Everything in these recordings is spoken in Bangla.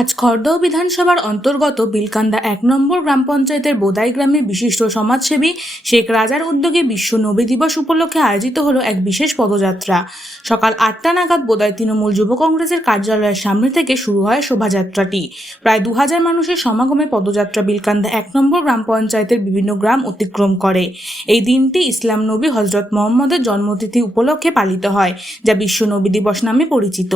আজ খড়দহ বিধানসভার অন্তর্গত বিলকান্দা এক নম্বর গ্রাম পঞ্চায়েতের বোদাই গ্রামে বিশিষ্ট সমাজসেবী শেখ রাজার উদ্যোগে বিশ্ব নবী দিবস উপলক্ষে আয়োজিত হলো এক বিশেষ পদযাত্রা। সকাল আটটা নাগাদ বোদাই তৃণমূল যুব কংগ্রেসের কার্যালয়ের সামনে থেকে শুরু হয় শোভাযাত্রাটি। প্রায় দু হাজার মানুষের সমাগমে পদযাত্রা বিলকান্দা এক নম্বর গ্রাম পঞ্চায়েতের বিভিন্ন গ্রাম অতিক্রম করে। এই দিনটি ইসলাম নবী হজরত মোহাম্মদের জন্মতিথি উপলক্ষে পালিত হয়, যা বিশ্ব নবী দিবস নামে পরিচিত।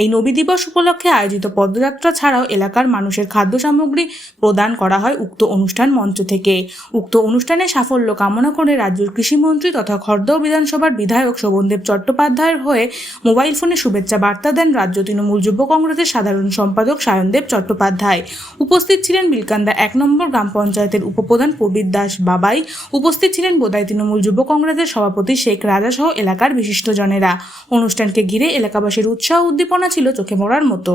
এই নবী দিবস উপলক্ষে আয়োজিত পদযাত্রা ছাড়াও এলাকার মানুষের খাদ্য সামগ্রী প্রদান করা হয় উক্ত অনুষ্ঠান মঞ্চ থেকে। উক্ত অনুষ্ঠানে সাফল্য কামনা করে রাজ্যের কৃষিমন্ত্রী তথা খর্দ বিধানসভার বিধায়ক শোভনদেব চট্টোপাধ্যায়ের হয়ে মোবাইল ফোনে শুভেচ্ছা বার্তা দেন রাজ্য তৃণমূল যুব কংগ্রেসের সাধারণ সম্পাদক সায়নদেব চট্টোপাধ্যায়। উপস্থিত ছিলেন বিলকান্দা এক নম্বর গ্রাম পঞ্চায়েতের উপপ্রধান প্রবীর দাস বাবাই। উপস্থিত ছিলেন বোদাই তৃণমূল যুব কংগ্রেসের সভাপতি শেখ রাজা সহ এলাকার বিশিষ্টজনেরা। অনুষ্ঠানকে ঘিরে এলাকাবাসীর উৎসাহ উদ্দীপনা ছিল চোখে পড়ার মতো।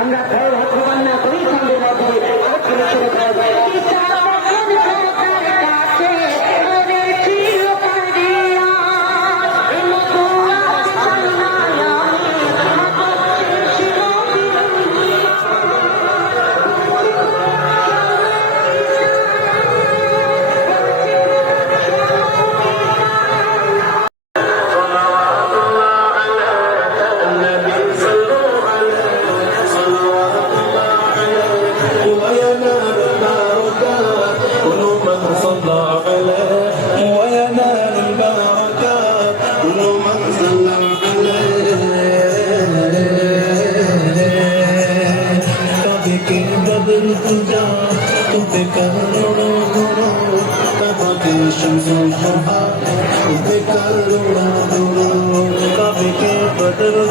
আমরা ফল ভাগ্যবান না করেই সন্দেহ মাধ্যমে আরও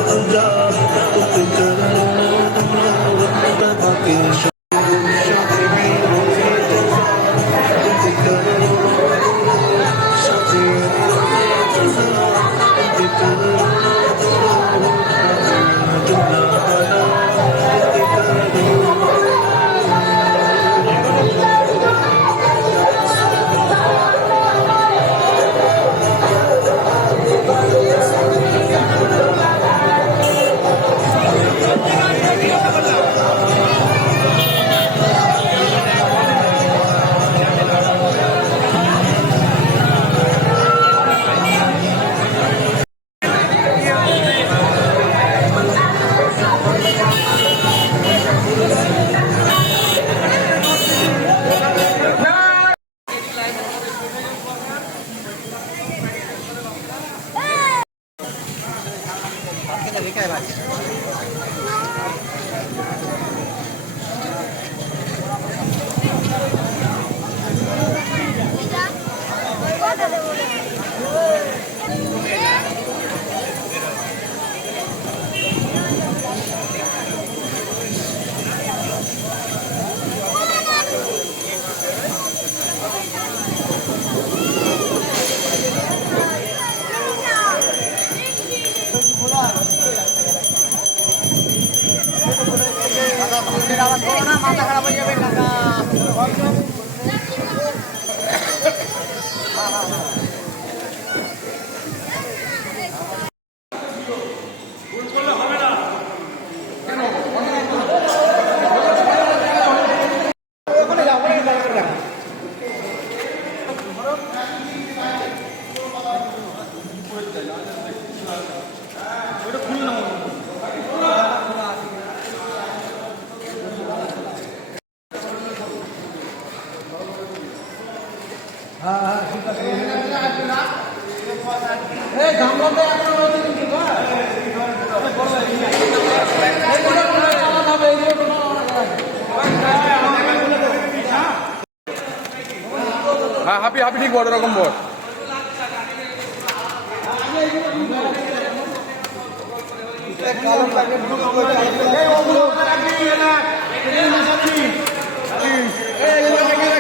Allah ¡Vamos! ¡Vamos! ¡Vamos! বড় রকম বড় يا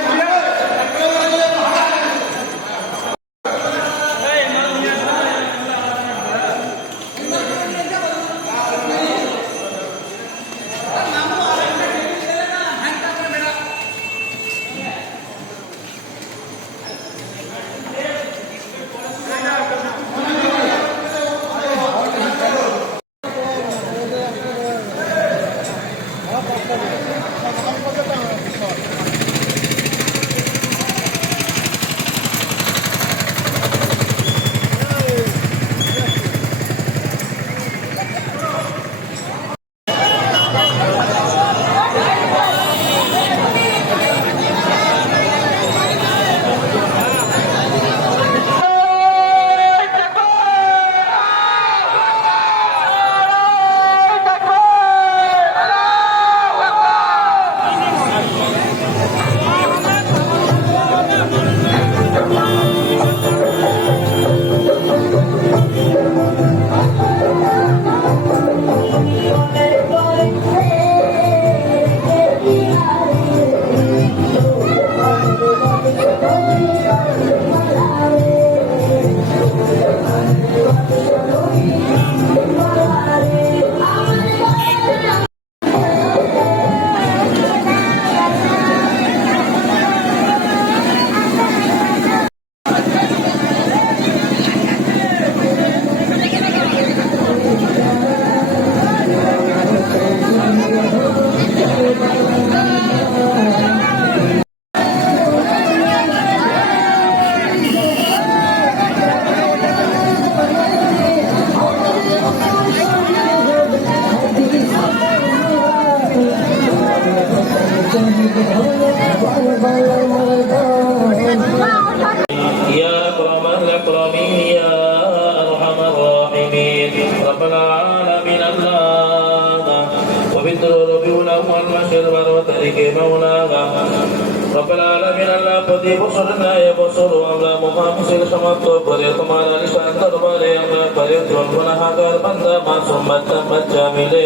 সমাপ্ত করে তোমার আলিশান দরবারে আমরা করে জন্মনা হাজার বান্দা মাসুম বাচ্চা বাচ্চা মিলে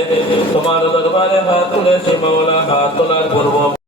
তোমার দরবারে হাত তুলেছি মাওলা হাত তোলার পূর্ব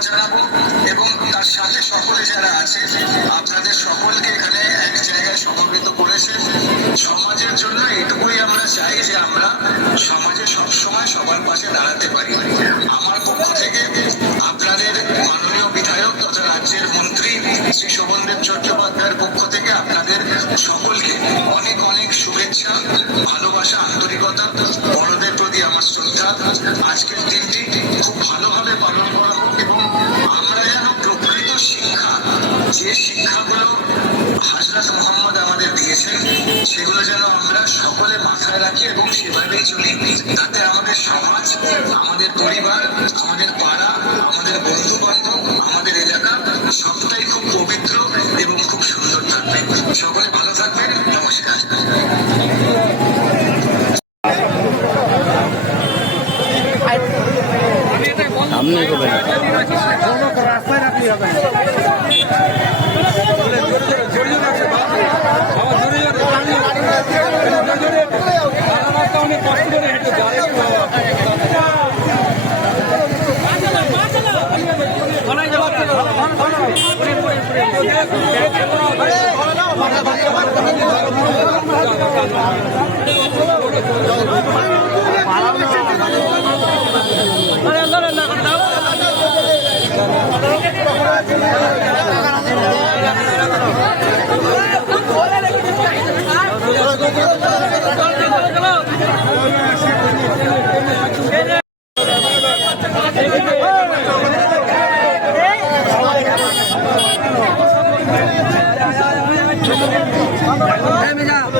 ধন্যবাদ জানাব এবং তার সাথে সকলে যারা আছে, আপনাদের সকলকে এখানে এক জায়গায় সমবেত করেছেন সমাজের জন্য এটুকুই আমরা চাই যে আমরা সমাজে সবসময় সবার পাশে দাঁড়াতে পারি। আমার পক্ষ থেকে আপনাদের মাননীয় বিধায়ক তথা রাজ্যের মন্ত্রী শ্রী শোভনদেব চট্টোপাধ্যায়ের পক্ষ থেকে আপনাদের সকলকে অনেক অনেক শুভেচ্ছা, ভালোবাসা, আন্তরিকতা। বড়দের প্রতি আমার শ্রদ্ধা। আজকের দিনটি খুব ভালোভাবে পালন যে শিক্ষাগুলো হাজরত মোহাম্মদ আমাদের দিয়েছেন, সেগুলো যেন আমরা সকলে মাথায় রাখি এবং সেভাবেই চলি। তাতে আমাদের সমাজ, আমাদের পরিবার, আমাদের পাড়া, আমাদের বন্ধু বান্ধব আমাদের এলাকা সবটাই খুব পবিত্র এবং খুব সুন্দর থাকবে। সকলে ভালো থাকবেন। Amen.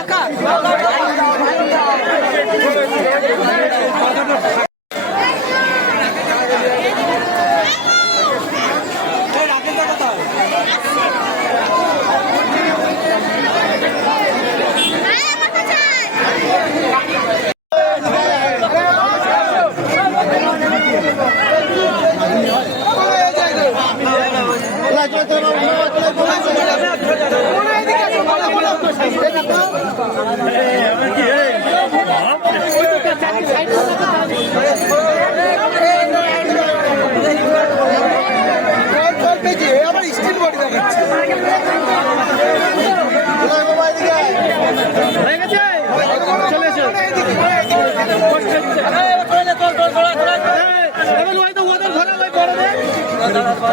একা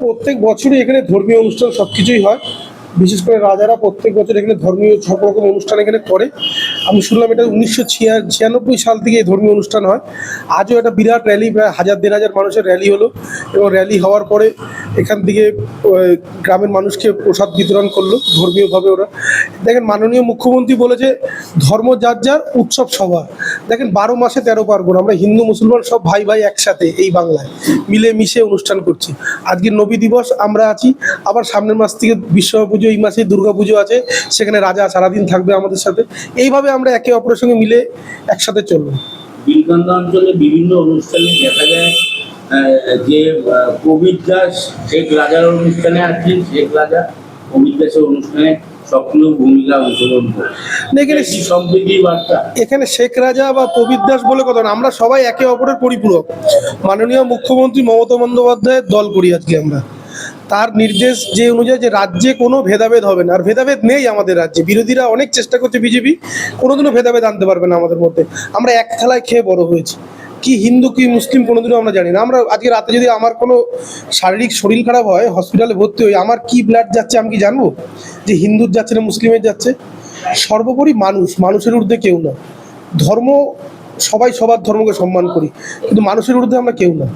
প্রত্যেক বছরই এখানে ধর্মীয় অনুষ্ঠান সবকিছুই হয়। বিশেষ করে রাজারা প্রত্যেক বছর এখানে ধর্মীয় সব রকম অনুষ্ঠান এখানে করে। আমি শুনলাম এটা উনিশশো ছিয়ানব্বই সাল থেকে এই ধর্মীয় অনুষ্ঠান হয়। আজও একটা বিরাট র্যালি, প্রায় হাজার, দেড় হাজার মানুষের র্যালি হলো এবং র্যালি হওয়ার পরে এখান থেকে গ্রামের মানুষকে প্রসাদ বিতরণ করল ধর্মীয়ভাবে ওরা। দেখেন মাননীয় মুখ্যমন্ত্রী বলেছে, ধর্ম যার যার, উৎসব সভা দেখেন বারো মাসে তেরো পার্বণ, আমরা হিন্দু, মুসলমান সব ভাই ভাই একসাথে এই বাংলায় মিলে মিশে অনুষ্ঠান করছি। আজকে নবী দিবস, আমরা আছি, আবার সামনের মাস থেকে বিশ্বকর্মা পুজো এই মাসে দুর্গা পুজো আছে সেখানে রাজা সারাদিন থাকবে আমাদের সাথে। এইভাবে আমরা একে অপরের সঙ্গে মিলে একসাথে চলবো। বিলকান্দা অঞ্চলে বিভিন্ন অনুষ্ঠানে দেখা যায় যে কবির দাস শেখ রাজার অনুষ্ঠানে আসছেন শেখ রাজা কবির দাসের অনুষ্ঠানে এখানে শেখ রাজা বা কবির দাস বলে কথা না আমরা সবাই একে অপরের পরিপূরক। মাননীয় মুখ্যমন্ত্রী মমতা বন্দ্যোপাধ্যায়ের দল করি আজকে আমরা। তার নির্দেশ যে অনুযায়ী যে রাজ্যে কোনো ভেদাভেদ হবে না, আর ভেদাভেদ নেই আমাদের রাজ্যে। বিরোধীরা অনেক চেষ্টা করছে বিজেপি, কোনোদিনও ভেদাভেদ আনতে পারবে না আমাদের মধ্যে। আমরা এক থালায় খেয়ে বড় হয়েছি। কি হিন্দু, কি মুসলিম, কোনোদিনও আমরা জানি না। আমরা আজকে রাতে যদি আমার কোনো শারীরিক শরীর খারাপ হয়, হসপিটালে ভর্তি হই, আমার কি ব্লাড যাচ্ছে আমি কি জানব? যে হিন্দুর যাচ্ছে না, মুসলিমের যাচ্ছে? সর্বোপরি মানুষ, মানুষের ঊর্ধ্বে কেউ না ধর্ম সবাই সবার ধর্মকে সম্মান করি কিন্তু মানুষের ঊর্ধ্বে আমরা কেউ না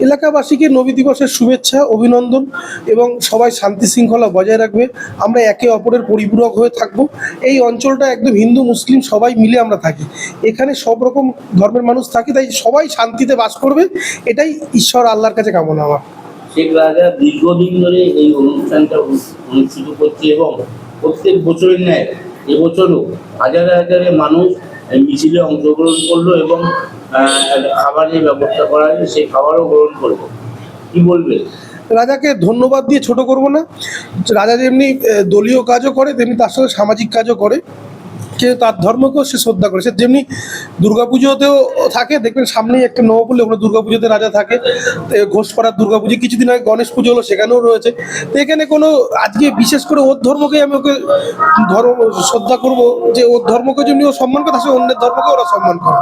এলাকাবাসীকে নবী দিবসের শুভেচ্ছা অভিনন্দন এবং সবাই শান্তি শৃঙ্খলা বজায় রাখবে। আমরা একে অপরের পরিপূরক হয়ে থাকব। এই অঞ্চলটা একদম হিন্দু মুসলিম সবাই মিলে আমরা থাকি। এখানে সব রকম ধর্মের মানুষ থাকে তাই সবাই শান্তিতে বাস করবে। এটাই ঈশ্বর আল্লাহর কাছে কামনা আমার। শেখ রাজা দীর্ঘদিন ধরে এই অনুষ্ঠানটা অনুষ্ঠিত করছে এবং প্রত্যেক বছরের ন্যায় এবছরও হাজার হাজারে মানুষ মিছিলে অংশগ্রহণ করল এবং খাবারের ব্যবস্থা করা হয়েছে সেই খাবারও গ্রহণ করব। কি বলবে রাজাকে ধন্যবাদ দিয়ে ছোট করব না। রাজা যেমনি দলীয় কাজও করে, তেমনি তার সাথে সামাজিক কাজও করে। কেউ তার ধর্মকেও সে শ্রদ্ধা করে। সে যেমনি দুর্গাপুজোতেও থাকে, দেখবেন সামনেই একটা নবপল্লী, ওখানে দুর্গাপুজোতে রাজা থাকে। ঘোষপাড়ার দুর্গাপুজো, কিছুদিন আগে গণেশ পুজো হলো, সেখানেও রয়েছে। তো এখানে কোনো, আজকে বিশেষ করে ওর ধর্মকেই আমি ওকে ধর্ম, শ্রদ্ধা করব যে ওর ধর্মকে যেমনি ও সম্মান করে সে অন্যের ধর্মকে ওরা সম্মান করে।